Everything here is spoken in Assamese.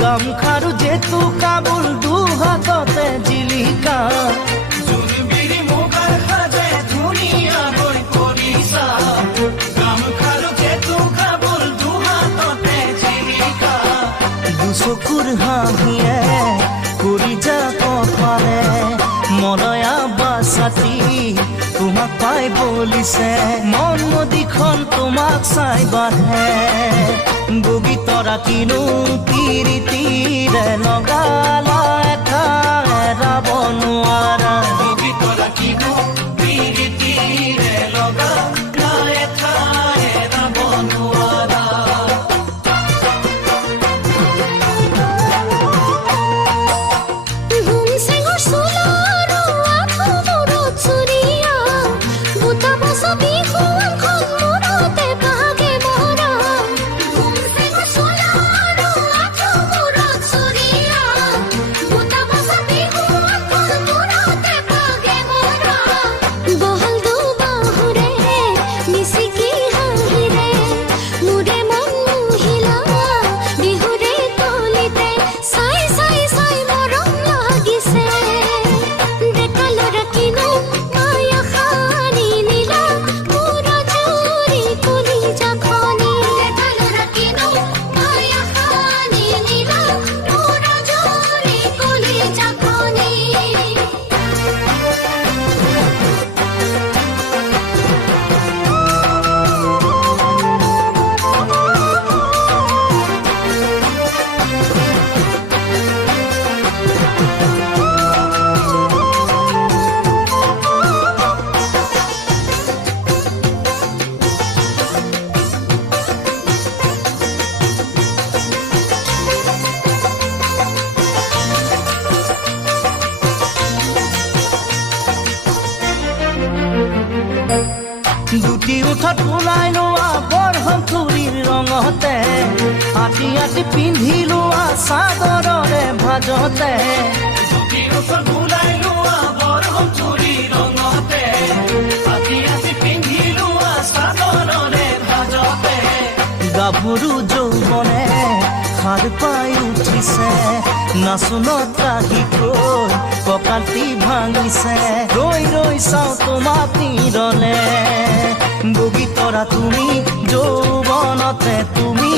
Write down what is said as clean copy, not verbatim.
গামখাৰু জেতু কাবুল দুহাততে জিলিকা জোনবিৰি মুগাৰ সাজে ধুনীয়াকৈ কৰিছা গামখাৰু জেতু কাবুল দুহাততে জিলিকা দুচকুৰ হাঁহিয়ে কৰি যা কপালে মনয়া বাছাতি তোমাক পাই বলিছে মন নদীখন তোমাক চাই বাঢ়ে বগী তৰা কিনো পিৰিতিৰে লগালা এটা এৰাব নোৱাৰা বগী তৰা কিনো পিৰিতিৰে লগালা এটা এৰাব নোৱাৰা দুটি উঠত ওলাই লোৱা বৰহম চুৰিৰ ৰঙতে আটি আটি পিন্ধি লোৱা চাদৰৰে ভাজতে দুটি উঠত ওলাই লোৱা বৰহম চুৰিৰ ৰঙতে আটি আটি পিন্ধি লোৱা চাদৰৰে ভাজতে গাভৰু যৌৱনে সাৰ পাই উঠিছে নাচনত ৰাগিকৈ কঁকালটি ভাঙিছে ৰৈ ৰৈ চাওঁ তোমাক তীৰলে বগী তৰা তুমি যৌৱনতে তুমি